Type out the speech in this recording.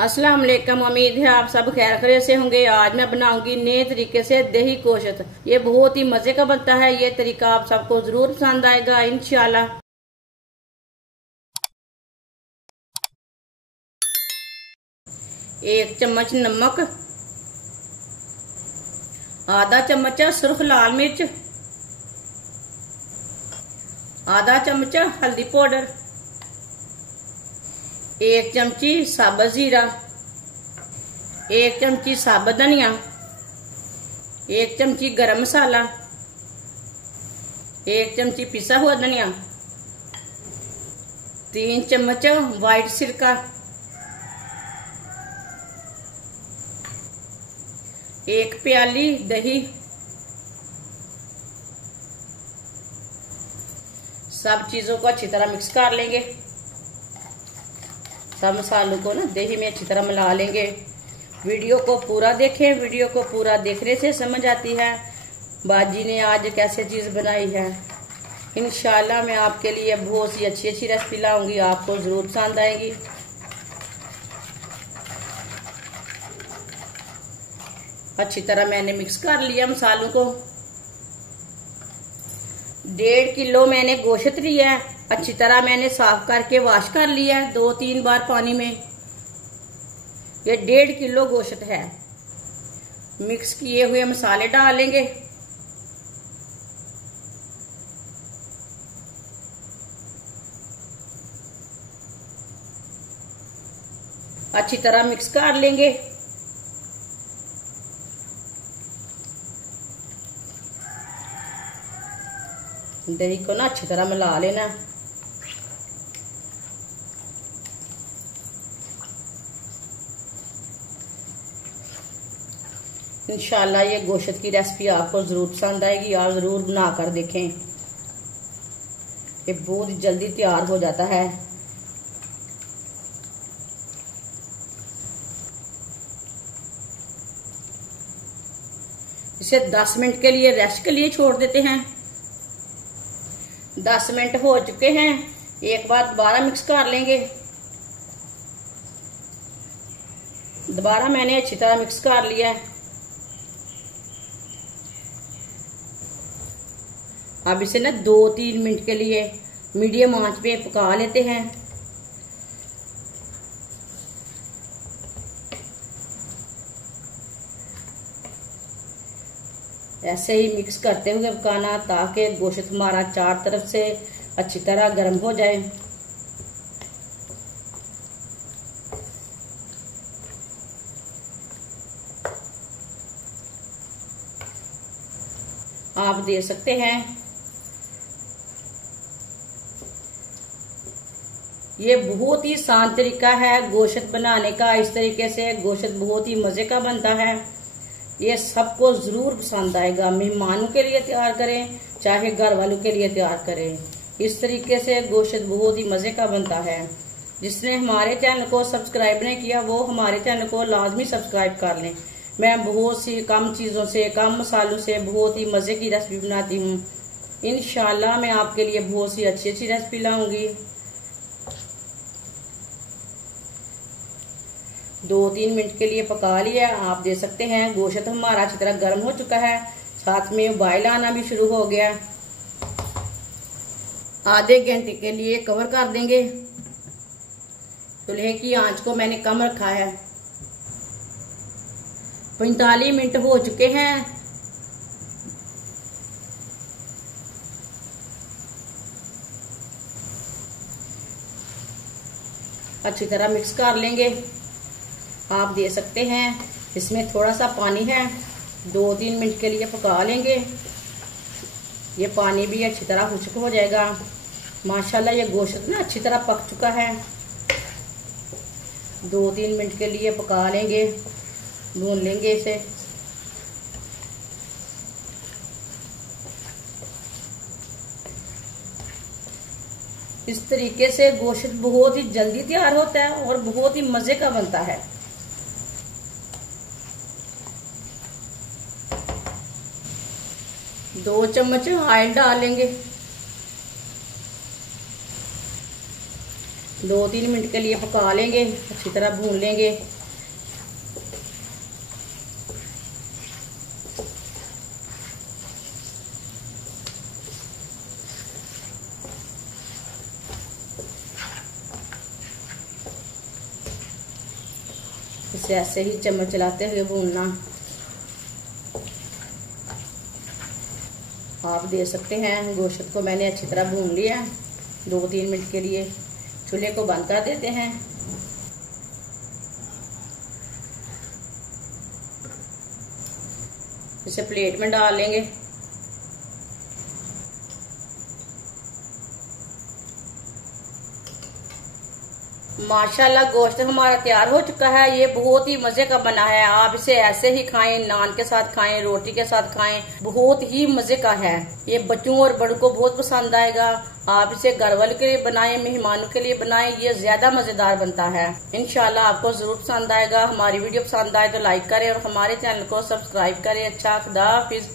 अस्सलाम वालेकुम। उम्मीद है आप सब खैर खैरियत से होंगे। आज मैं बनाऊंगी नए तरीके से दही गोश्त। ये बहुत ही मजे का बनता है। ये तरीका आप सबको जरूर पसंद आएगा इंशाल्लाह। एक चम्मच नमक, आधा चम्मच सुर्ख लाल मिर्च, आधा चम्मच हल्दी पाउडर, एक चमची साबुत जीरा, एक चमची साबुत धनिया, एक चमची गरम मसाला, एक चमची पिसा हुआ धनिया, 3 चम्मच व्हाइट सिरका, 1 प्याली दही। सब चीजों को अच्छी तरह मिक्स कर लेंगे। सब मसालों को ना दही में अच्छी तरह मिला लेंगे। वीडियो को पूरा देखें। वीडियो को पूरा देखने से समझ आती है बाजी ने आज कैसे चीज बनाई है। इंशाल्लाह मैं आपके लिए बहुत सी अच्छी अच्छी रेसिपी लाऊंगी, आपको जरूर पसंद आएगी। अच्छी तरह मैंने मिक्स कर लिया मसालों को। 1.5 किलो मैंने गोश्त लिया है। अच्छी तरह मैंने साफ करके वॉश कर लिया है 2-3 बार पानी में। ये 1.5 किलो गोश्त है। मिक्स किए हुए मसाले डालेंगे। अच्छी तरह मिक्स कर लेंगे। दही को ना अच्छी तरह मिला लेना। इंशाल्लाह ये गोश्त की रेसिपी आपको जरूर पसंद आएगी। आप जरूर बना कर देखें। ये बहुत जल्दी तैयार हो जाता है। इसे 10 मिनट के लिए रेस्ट के लिए छोड़ देते हैं। 10 मिनट हो चुके हैं। एक बार दोबारा मिक्स कर लेंगे। दोबारा मैंने अच्छी तरह मिक्स कर लिया है। अब इसे ना 2-3 मिनट के लिए मीडियम आंच पे पका लेते हैं। ऐसे ही मिक्स करते हुए पकाना ताकि गोश्त हमारा चार तरफ से अच्छी तरह गर्म हो जाए। आप दे सकते हैं। ये बहुत ही आसान तरीका है गोश्त बनाने का। इस तरीके से गोश्त बहुत ही मजे का बनता है। ये सबको जरूर पसंद आएगा। मेहमानों के लिए तैयार करें चाहे घर वालों के लिए तैयार करें। इस तरीके से गोश्त बहुत ही मजे का बनता है। जिसने हमारे चैनल को सब्सक्राइब नहीं किया वो हमारे चैनल को लाजमी सब्सक्राइब कर लें। मैं बहुत सी कम चीजों से कम मसालों से बहुत ही मजे की रेसिपी बनाती हूँ। इंशाल्लाह मैं आपके लिए बहुत सी अच्छी अच्छी रेसिपी लाऊंगी। 2-3 मिनट के लिए पका लिया। आप दे सकते हैं। गोश्त हमारा अच्छी तरह गर्म हो चुका है। साथ में उबाल आना भी शुरू हो गया। आधे घंटे के लिए कवर कर देंगे। चूल्हे की आंच को मैंने कम रखा है। 45 मिनट हो चुके हैं। अच्छी तरह मिक्स कर लेंगे। आप दे सकते हैं। इसमें थोड़ा सा पानी है। 2-3 मिनट के लिए पका लेंगे। ये पानी भी अच्छी तरह खुश्क हो जाएगा। माशाल्लाह ये गोश्त ना अच्छी तरह पक चुका है। 2-3 मिनट के लिए पका लेंगे। भून लेंगे इसे। इस तरीके से गोश्त बहुत ही जल्दी तैयार होता है और बहुत ही मजे का बनता है। 2 चम्मच ऑयल डालेंगे। 2-3 मिनट के लिए पका लेंगे, अच्छी तरह भून लेंगे। इसे ऐसे ही चम्मच चलाते हुए भूनना। आप देख सकते हैं गोश्त को मैंने अच्छी तरह भून लिया 2-3 मिनट के लिए। चूल्हे को बंद कर देते हैं। इसे प्लेट में डाल लेंगे। माशाल्लाह गोश्त हमारा तैयार हो चुका है। ये बहुत ही मजे का बना है। आप इसे ऐसे ही खाएं, नान के साथ खाएं, रोटी के साथ खाएं, बहुत ही मजे का है। ये बच्चों और बड़ों को बहुत पसंद आएगा। आप इसे घर वालों के लिए बनाएं, मेहमानों के लिए बनाएं, ये ज्यादा मजेदार बनता है। इंशाल्लाह आपको जरूर पसंद आएगा। हमारी वीडियो पसंद आए तो लाइक करें और हमारे चैनल को सब्सक्राइब करें। अच्छा, खुदा हाफिज।